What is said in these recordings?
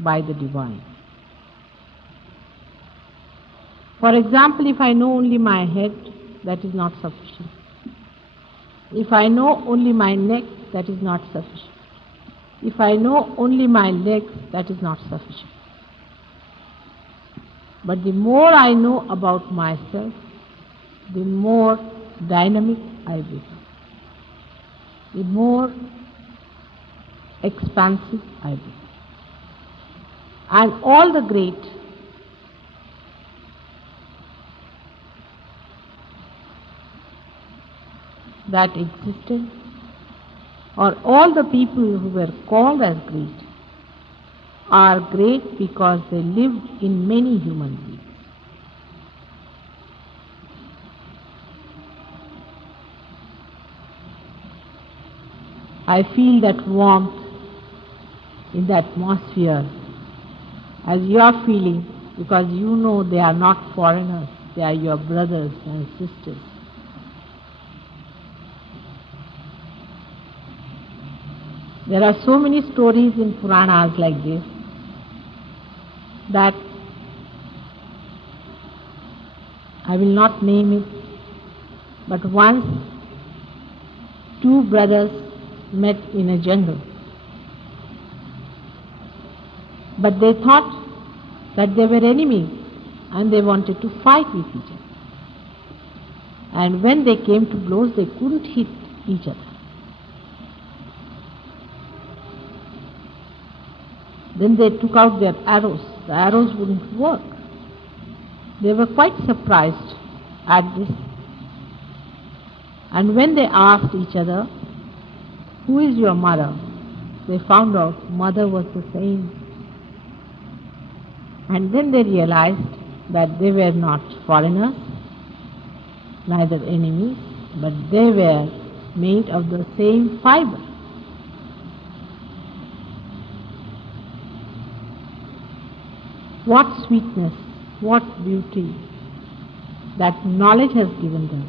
by the divine. For example, if I know only my head, that is not sufficient. If I know only my neck, that is not sufficient. If I know only my legs, that is not sufficient. But the more I know about myself, the more dynamic I become, the more expansive I become. And all the great that existed, or all the people who were called as great, are great because they lived in many human beings. I feel that warmth in the atmosphere as you are feeling, because you know they are not foreigners, they are your brothers and sisters. There are so many stories in Puranas like this, that I will not name it, but once two brothers met in a jungle. But they thought that they were enemies and they wanted to fight with each other. And when they came to blows, they couldn't hit each other. Then they took out their arrows. The arrows wouldn't work. They were quite surprised at this. And when they asked each other, "Who is your mother?" they found out mother was the same. And then they realized that they were not foreigners, neither enemies, but they were made of the same fiber. What sweetness, what beauty that knowledge has given them.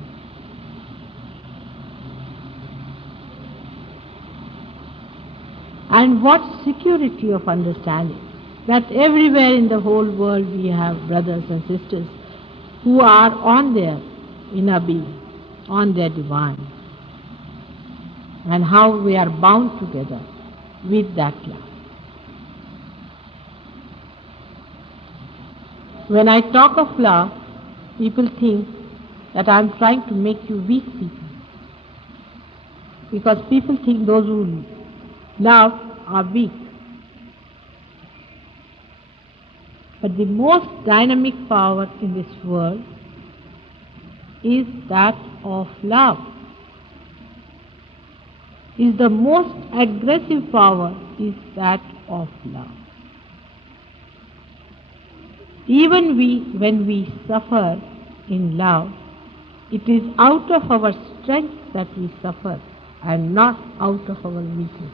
And what security of understanding that everywhere in the whole world we have brothers and sisters who are on their inner being, on their divine, and how we are bound together with that love. When I talk of love, people think that I am trying to make you weak people, because people think those who love are weak. But the most dynamic power in this world is that of love. Is the most aggressive power is that of love. Even when we suffer in love, it is out of our strength that we suffer and not out of our weakness.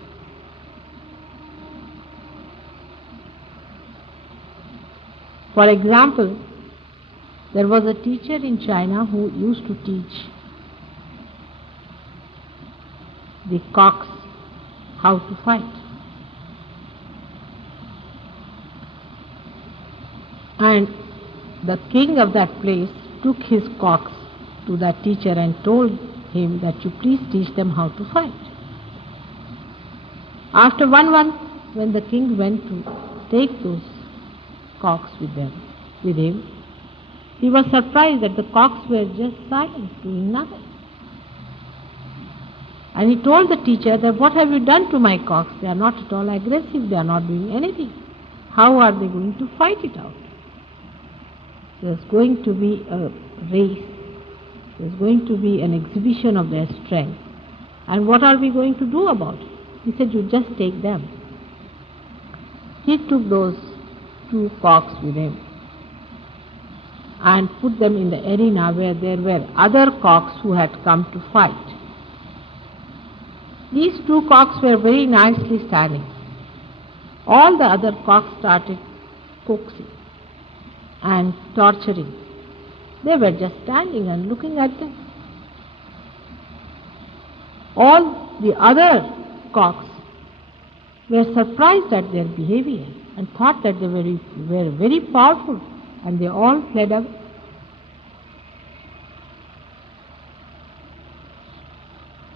For example, there was a teacher in China who used to teach the cocks how to fight. And the king of that place took his cocks to that teacher and told him that you please teach them how to fight. After 1 month, when the king went to take those cocks with him, he was surprised that the cocks were just silent, doing nothing. And he told the teacher that, "What have you done to my cocks? They are not at all aggressive, they are not doing anything. How are they going to fight it out? There's going to be a race, there's going to be an exhibition of their strength. And what are we going to do about it?" He said, "You just take them." He took those 2 cocks with him and put them in the arena where there were other cocks who had come to fight. These 2 cocks were very nicely standing. All the other cocks started coaxing and torturing. They were just standing and looking at them. All the other cocks were surprised at their behavior. and thought that they were very powerful, and they all fled away.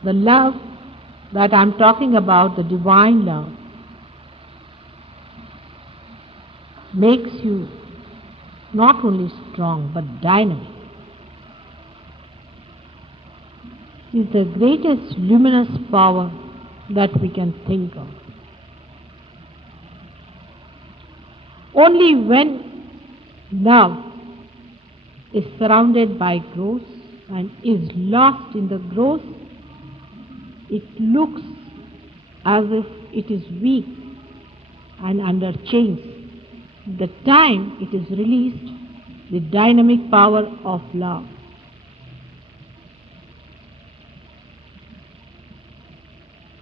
The love that I'm talking about, the divine love, makes you not only strong but dynamic. It's the greatest luminous power that we can think of. Only when love is surrounded by growth and is lost in the growth, it looks as if it is weak and under chains. The time it is released, the dynamic power of love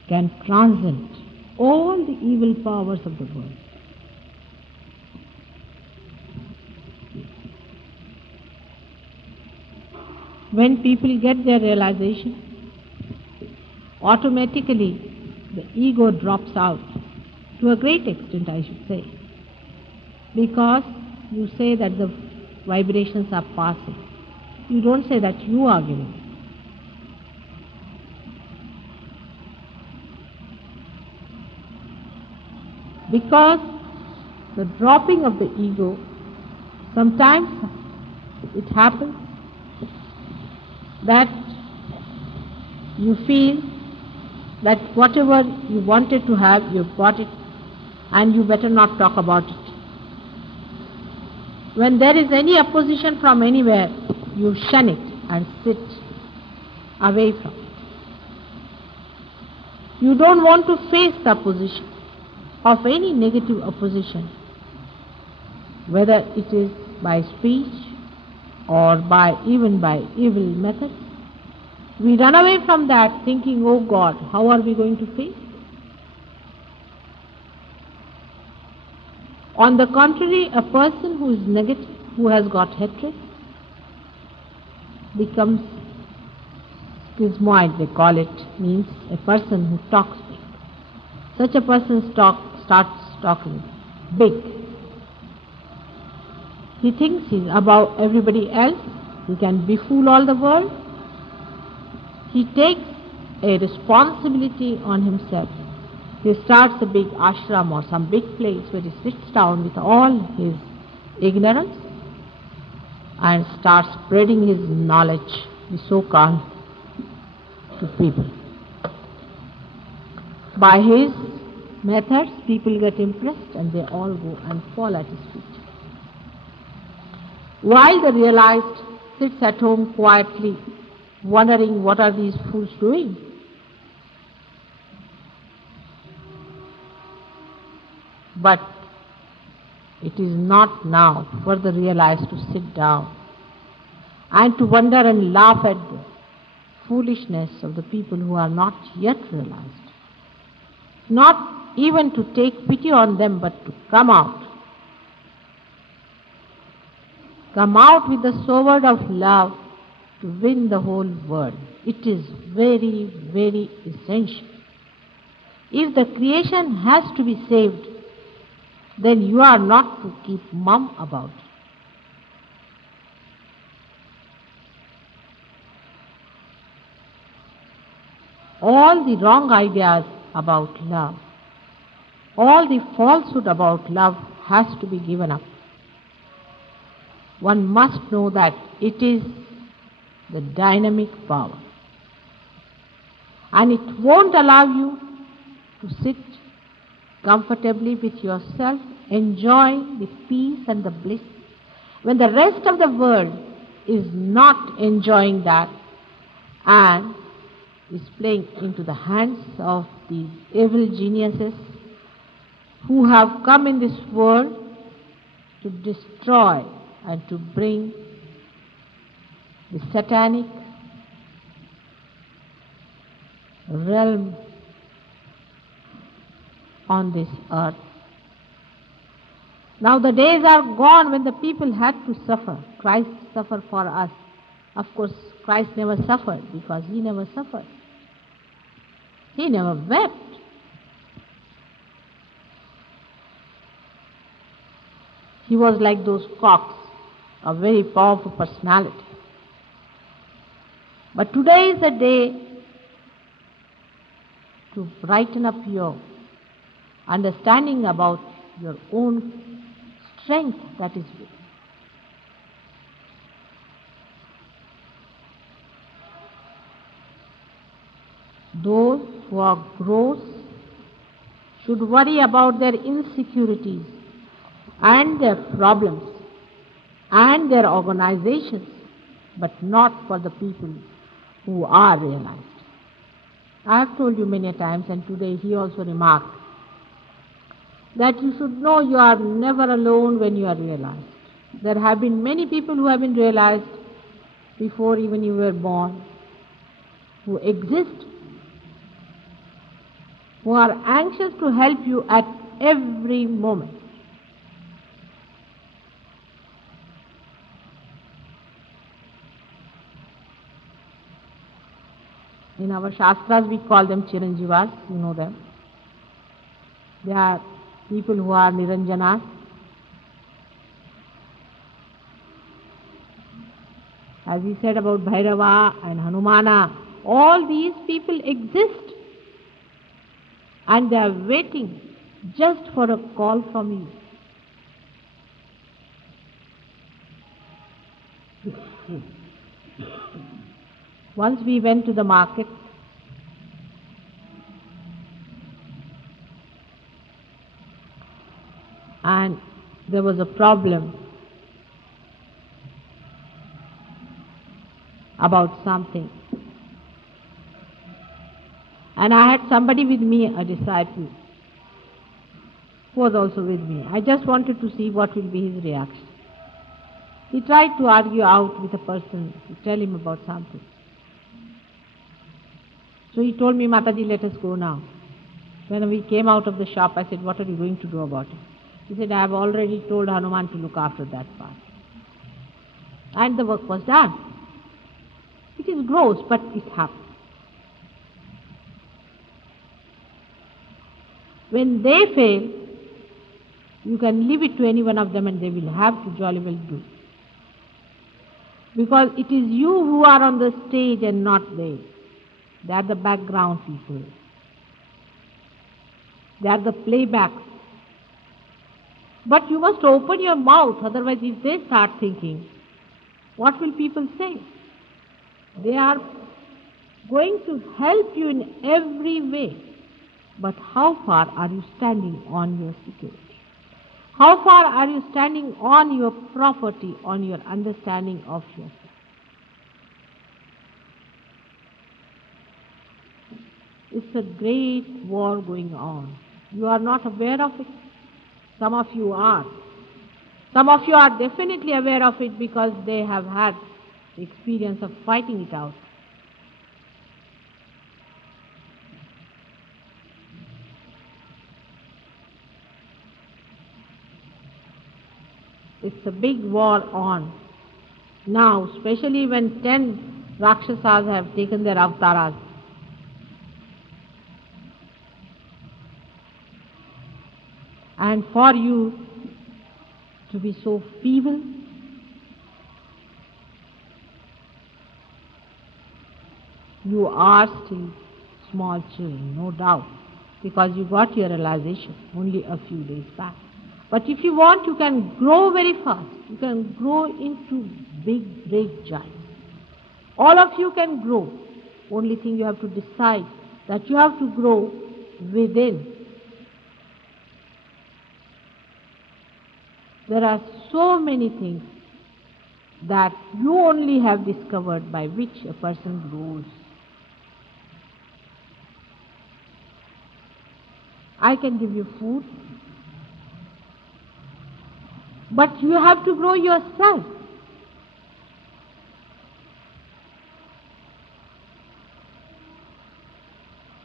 can transcend all the evil powers of the world. When people get their realization, automatically the ego drops out, to a great extent I should say, because you say that the vibrations are passing. You don't say that you are giving. Because the dropping of the ego, sometimes it happens that you feel that whatever you wanted to have, you've got it, and you better not talk about it. When there is any opposition from anywhere, you shun it and sit away from it. You don't want to face the opposition of any negative opposition, whether it is by speech or even by evil methods. We run away from that thinking, oh God, how are we going to face it? On the contrary, a person who is negative, who has got hatred, becomes schismoid, they call it, means a person who talks big. Such a person starts talking big. He thinks he's above everybody else, he can befool all the world. He takes a responsibility on himself. He starts a big ashram or some big place where he sits down with all his ignorance and starts spreading his knowledge, the so-called, to people. By his methods, people get impressed and they all go and fall at his feet. While the realized sits at home quietly, wondering what are these fools doing. But it is not now for the realized to sit down and to wonder and laugh at the foolishness of the people who are not yet realized. Not even to take pity on them, but to come out. Come out with the sword of love to win the whole world. It is very, very essential. If the creation has to be saved, then you are not to keep mum about it. All the wrong ideas about love, all the falsehood about love has to be given up. One must know that it is the dynamic power. And it won't allow you to sit comfortably with yourself, enjoy the peace and the bliss, when the rest of the world is not enjoying that and is playing into the hands of these evil geniuses who have come in this world to destroy and to bring the satanic realm on this earth. Now the days are gone when the people had to suffer. Christ suffered for us. Of course, Christ never suffered because he never suffered. He never wept. He was like those cocks, a very powerful personality. But today is the day to brighten up your understanding about your own strength that is within. Those who are gross should worry about their insecurities and their problems and their organizations, but not for the people who are realized. I have told you many times, and today he also remarked, that you should know you are never alone when you are realized. There have been many people who have been realized before even you were born, who exist, who are anxious to help you at every moment. In our Shastras we call them Chiranjivas, you know them. They are people who are Niranjanas. As he said about Bhairava and Hanumana, all these people exist and they are waiting just for a call from you. Once we went to the market, and there was a problem about something. And I had somebody with me, a disciple, who was also with me. I just wanted to see what will be his reaction. He tried to argue out with a person, to tell him about something. So he told me, Mataji, let us go now. When we came out of the shop, I said, what are you going to do about it? He said, I have already told Hanuman to look after that part. And the work was done. It is gross, but it happened. When they fail, you can leave it to any one of them and they will have to jolly well do. Because it is you who are on the stage and not they. They are the background people. They are the playbacks. But you must open your mouth, otherwise if they start thinking, what will people say? They are going to help you in every way. But how far are you standing on your security? How far are you standing on your property, on your understanding of yourself? It's a great war going on. You are not aware of it. Some of you are. Some of you are definitely aware of it because they have had the experience of fighting it out. It's a big war on. Now, especially when 10 Rakshasas have taken their avtaras. And for you to be so feeble, you are still small children, no doubt, because you got your realization only a few days back. But if you want, you can grow very fast. You can grow into big, great giants. All of you can grow. Only thing you have to decide that you have to grow within. There are so many things that you only have discovered by which a person grows. I can give you food, but you have to grow yourself.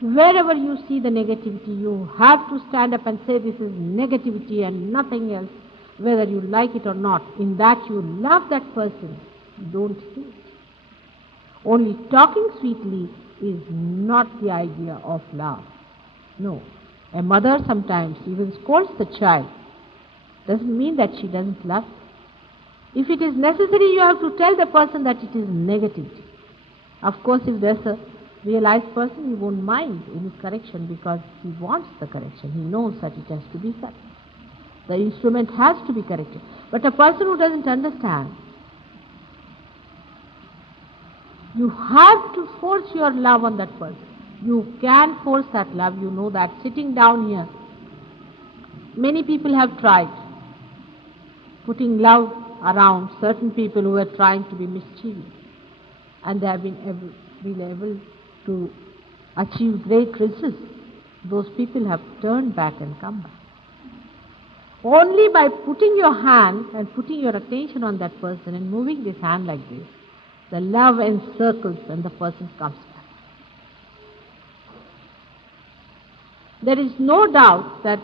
Wherever you see the negativity, you have to stand up and say this is negativity and nothing else, whether you like it or not. In that you love that person, don't say it. Only talking sweetly is not the idea of love. No. A mother sometimes even scolds the child Doesn't mean that she doesn't love you. If it is necessary, you have to tell the person that it is negativity. Of course, if there's a realized person, he won't mind any correction because he wants the correction. He knows that it has to be corrected. The instrument has to be corrected. But a person who doesn't understand, you have to force your love on that person. You can force that love. You know that sitting down here, many people have tried putting love around certain people who are trying to be mischievous, and they have been able to achieve great results. Those people have turned back and come back. Only by putting your hand and putting your attention on that person and moving this hand like this, the love encircles and the person comes back. There is no doubt that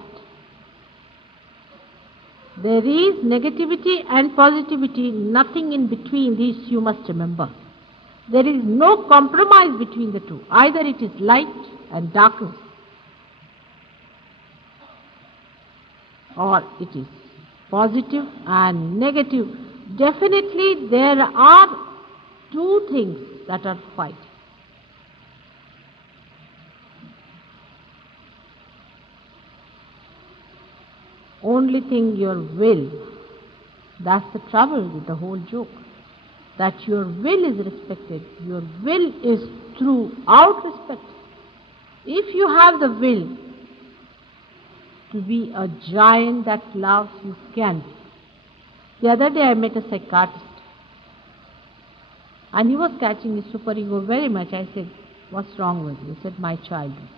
there is negativity and positivity, nothing in between. These you must remember. There is no compromise between the two. Either it is light and darkness, or it is positive and negative. Definitely there are two things that are fighting. Only thing, your will. That's the trouble with the whole joke. That your will is respected. Your will is throughout respected. If you have the will to be a giant that loves, you can be. The other day I met a psychiatrist, and he was catching his superego very much. I said, "What's wrong with you?" He said, "My childhood.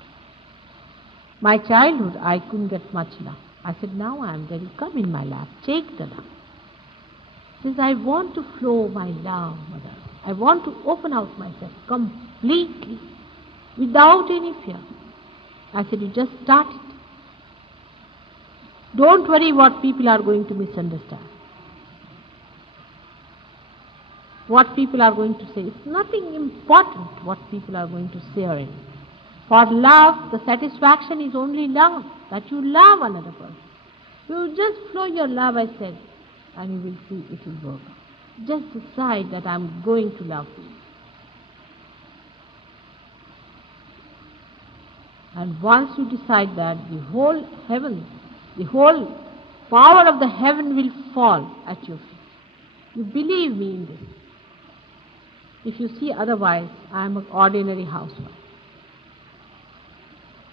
My childhood, I couldn't get much love." I said, "Now I am ready. Come in my lap. Take the love." He says, "I want to flow my love, mother. I want to open out myself completely, without any fear." I said, "You just start it. Don't worry what people are going to misunderstand. What people are going to say. It's nothing important what people are going to say or anything. For love, the satisfaction is only love, that you love another person. You just flow your love," I said, "and you will see it will work. Just decide that I'm going to love you. And once you decide that, the whole heaven, the whole power of the heaven will fall at your feet. You believe me in this. If you see otherwise, I am an ordinary housewife."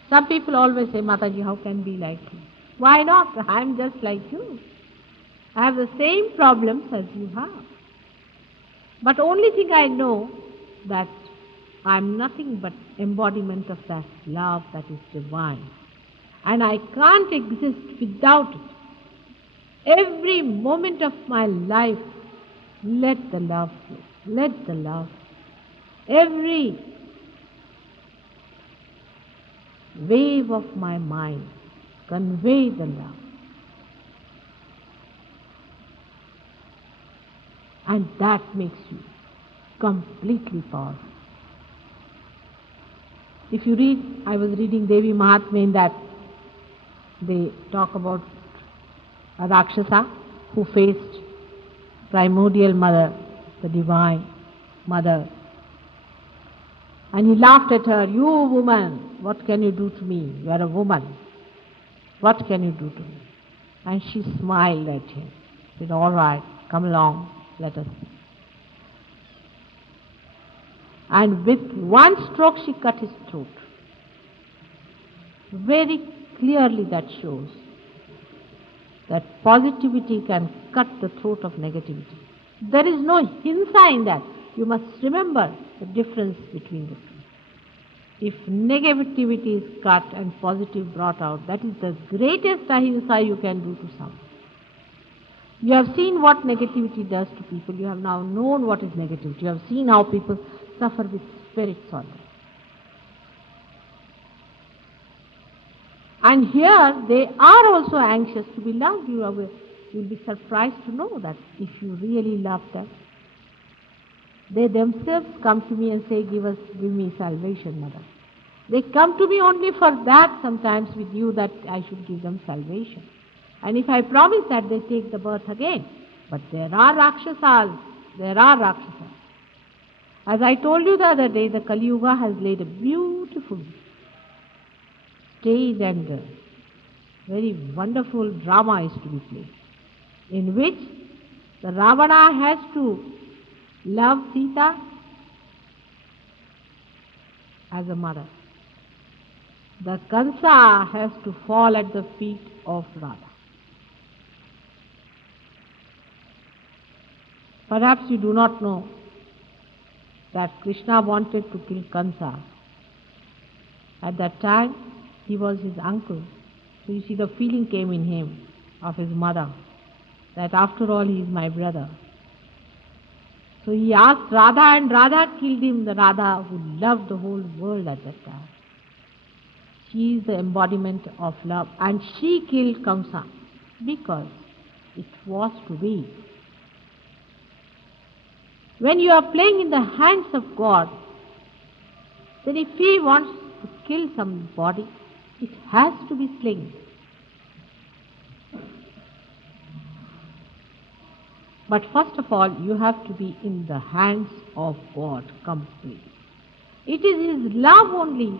Some people always say, "Mataji, how can be like you?" Why not? I am just like you. I have the same problems as you have. But only thing I know that I am nothing but embodiment of that love that is divine. And I can't exist without it. Every moment of my life, let the love flow. Let the love. Every wave of my mind, convey the love. And that makes you completely powerful. If you read, I was reading Devi Mahatmya, in that they talk about a Rakshasa who faced primordial mother, the divine mother. And he laughed at her, "You woman, what can you do to me? You are a woman. What can you do to me?" And she smiled at him, said, "All right, come along, let us." And with one stroke she cut his throat. Very clearly that shows that positivity can cut the throat of negativity. There is no hinsa in that. You must remember the difference between the two. If negativity is cut and positive brought out, that is the greatest ahimsa you can do to someone. You have seen what negativity does to people. You have now known what is negativity. You have seen how people suffer with spirits on them. And here they are also anxious to be loved. You will be surprised to know that if you really love them, they themselves come to me and say, give me salvation, mother. They come to me only for that sometimes with you, that I should give them salvation. And if I promise that, they take the birth again. But there are Rakshasas. There are Rakshasas. As I told you the other day, the Kali Yuga has laid a beautiful stage and very wonderful drama is to be played, in which the Ravana has to love Sita as a mother. The Kansa has to fall at the feet of Radha. Perhaps you do not know that Krishna wanted to kill Kansa. At that time, he was his uncle. So you see, the feeling came in him of his mother, that after all he is my brother. So he asked Radha, and Radha killed him, the Radha who loved the whole world at that time. She is the embodiment of love, and she killed Kamsa because it was to be. When you are playing in the hands of God, then if He wants to kill somebody, it has to be slain. But first of all, you have to be in the hands of God completely. It is His love only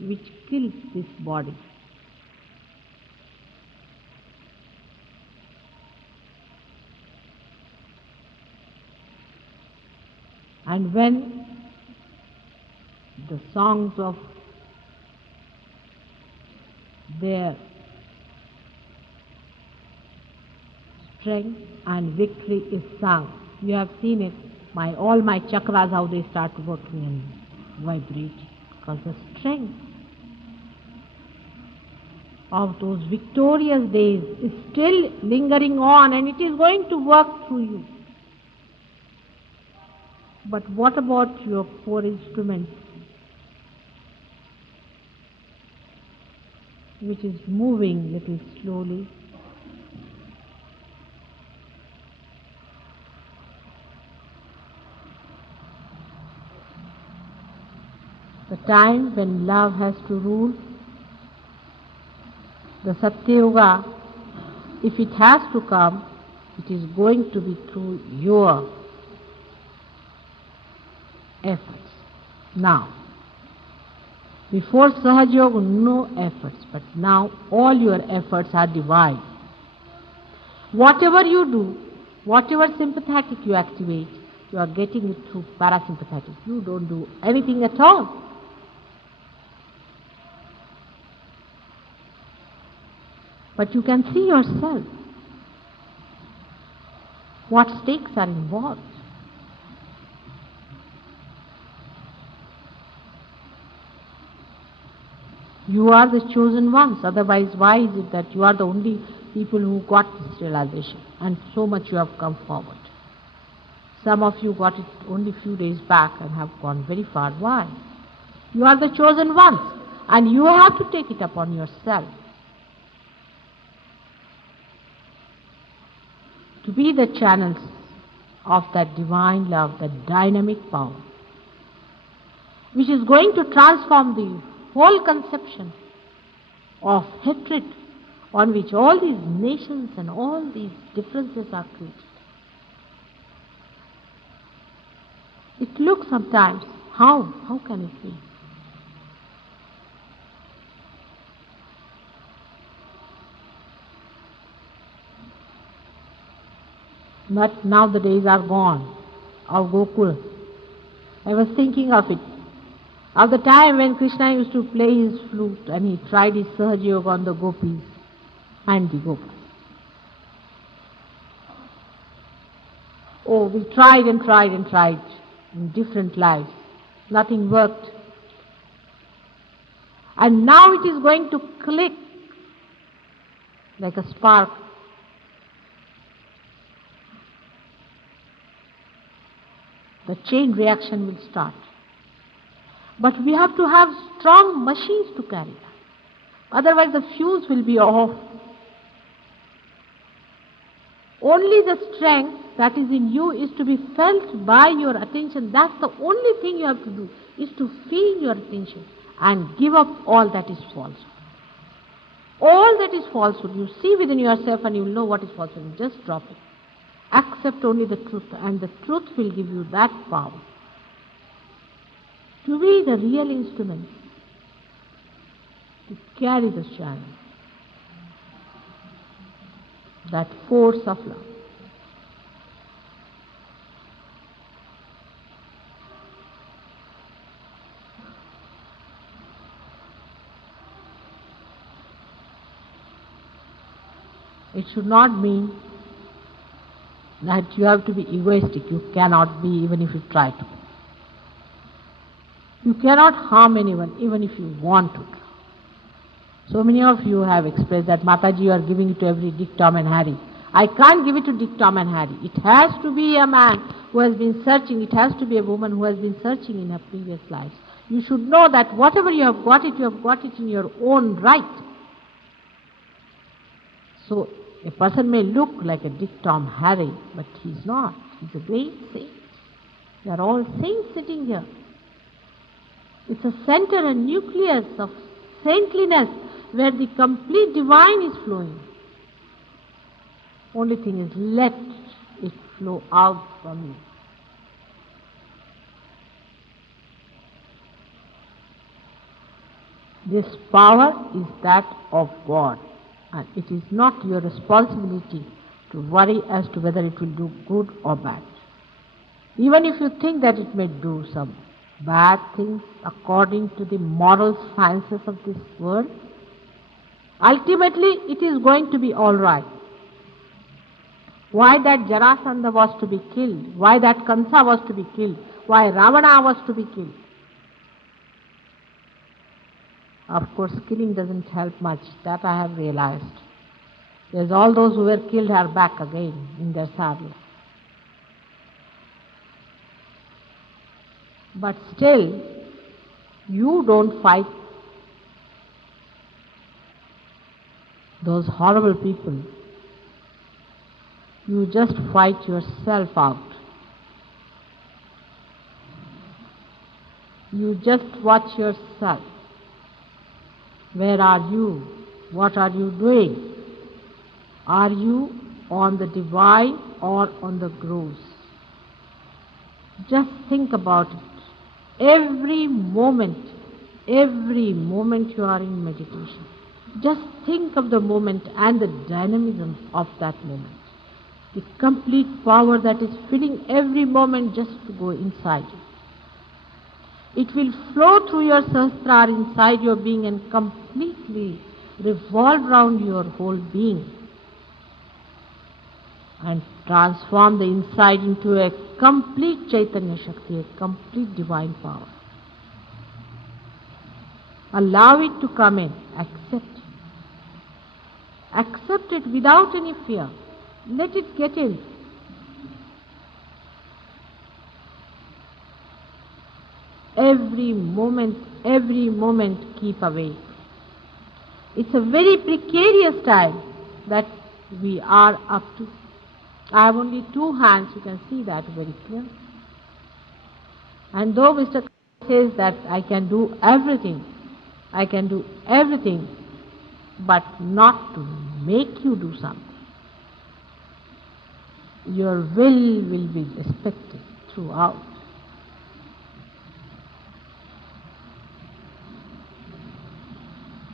which kills this body. And when the songs of their strength and victory is sung, you have seen it, all my chakras, how they start working and vibrating, because the strength of those victorious days is still lingering on, and it is going to work through you. But what about your poor instruments, which is moving little slowly? The time when love has to rule, the Satyuga, if it has to come, it is going to be through your efforts. Now, before Sahaja Yoga, no efforts, but now all your efforts are divine. Whatever you do, whatever sympathetic you activate, you are getting it through parasympathetic. You don't do anything at all. But you can see yourself what stakes are involved. You are the chosen ones, otherwise why is it that you are the only people who got this realization, and so much you have come forward? Some of you got it only a few days back and have gone very far. Why? You are the chosen ones, and you have to take it upon yourself to be the channels of that divine love, that dynamic power, which is going to transform the whole conception of hatred on which all these nations and all these differences are created. It looks sometimes, how can it be? But now the days are gone of Gokul. I was thinking of it, of the time when Krishna used to play his flute and he tried his Sahaja Yoga on the gopis and the gopas. Oh, we tried and tried and tried in different lives. Nothing worked. And now it is going to click like a spark. The chain reaction will start. But we have to have strong machines to carry that. Otherwise the fuse will be off. Only the strength that is in you is to be felt by your attention. That's the only thing you have to do, is to feel your attention and give up all that is false. All that is falsehood, you see within yourself and you will know what is falsehood. Just drop it. Accept only the truth, and the truth will give you that power to be the real instrument, to carry the channel, that force of love. It should not mean that you have to be egoistic. You cannot be, even if you try to. You cannot harm anyone, even if you want to. So many of you have expressed that, Mataji, you are giving it to every Dick, Tom and Harry. I can't give it to Dick, Tom and Harry. It has to be a man who has been searching. It has to be a woman who has been searching in her previous lives. You should know that whatever you have got it in your own right. So a person may look like a Dick, Tom, Harry, but he's not. He's a great saint. They are all saints sitting here. It's a center and nucleus of saintliness where the complete divine is flowing. Only thing is, let it flow out from you. This power is that of God, and it is not your responsibility to worry as to whether it will do good or bad. Even if you think that it may do some bad things according to the moral sciences of this world, ultimately it is going to be all right. Why that Jarasandha was to be killed, why that Kansa was to be killed, why Ravana was to be killed. Of course, killing doesn't help much, that I have realized. There's all those who were killed are back again in their saddle. But still, you don't fight those horrible people. You just fight yourself out. You just watch yourself. Where are you? What are you doing? Are you on the divine or on the gross? Just think about it. Every moment you are in meditation, just think of the moment and the dynamism of that moment. The complete power that is filling every moment just to go inside you. It will flow through your sahasrara inside your being and completely revolve around your whole being and transform the inside into a complete Chaitanya Shakti, a complete divine power. Allow it to come in, accept it. Accept it without any fear. Let it get in. Every moment keep awake. It's a very precarious time that we are up to. I have only two hands, you can see that very clear. And though Mr. says that I can do everything, but not to make you do something. Your will be respected throughout.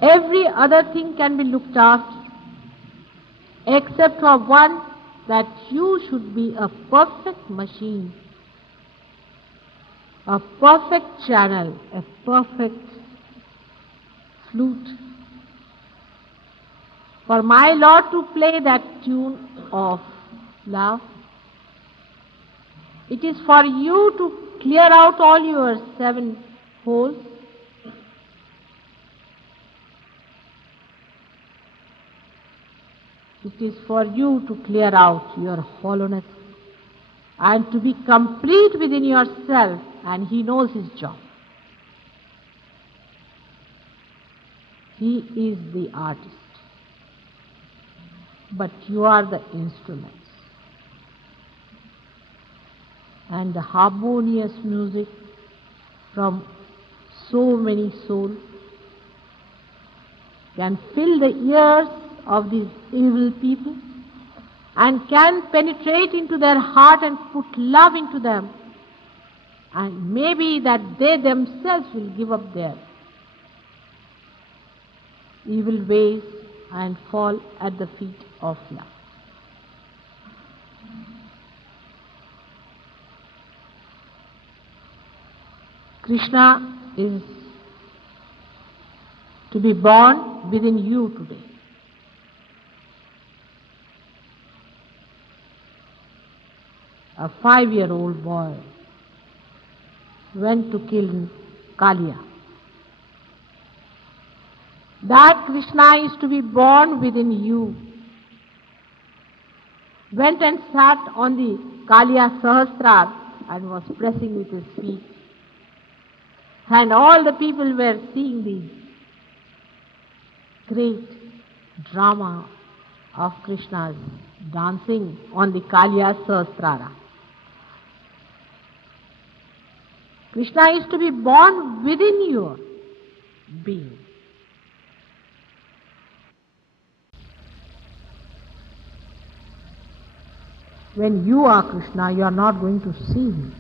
Every other thing can be looked after, except for one, that you should be a perfect machine, a perfect channel, a perfect flute, for my Lord to play that tune of love. It is for you to clear out all your 7 holes. It is for you to clear out your hollowness and to be complete within yourself, and He knows His job. He is the artist, but you are the instruments. And the harmonious music from so many souls can fill the ears of these evil people and can penetrate into their heart and put love into them, and maybe that they themselves will give up their evil ways and fall at the feet of love. Krishna is to be born within you today. A 5-year-old boy went to kill Kaliya. That Krishna is to be born within you. Went and sat on the Kaliya Sahasrara and was pressing with his feet. And all the people were seeing the great drama of Krishna's dancing on the Kaliya Sahasrara. Krishna is to be born within your being. When you are Krishna, you are not going to see him.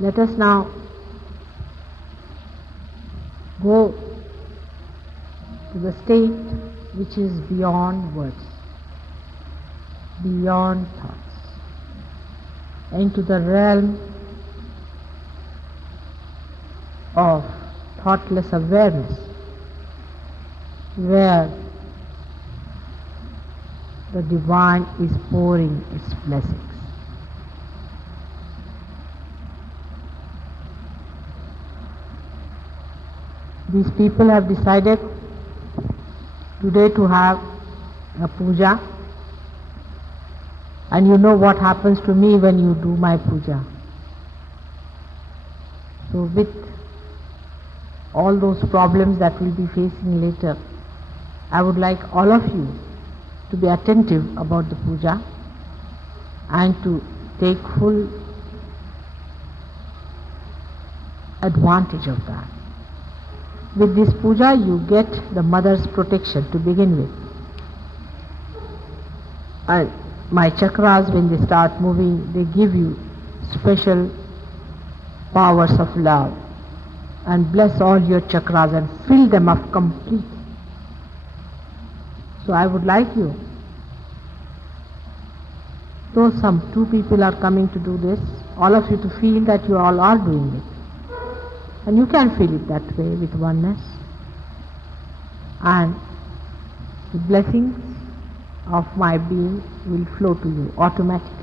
Let us now go to the state which is beyond words, beyond thoughts, into the realm of thoughtless awareness, where the divine is pouring its blessings. These people have decided today to have a puja, and you know what happens to me when you do my puja. So with all those problems that we'll be facing later, I would like all of you to be attentive about the puja and to take full advantage of that. With this puja you get the mother's protection to begin with. And my chakras, when they start moving, they give you special powers of love and bless all your chakras and fill them up completely. So I would like you, though some 2 people are coming to do this, all of you to feel that you all are doing it. And you can feel it that way with oneness. And the blessings of my being will flow to you automatically.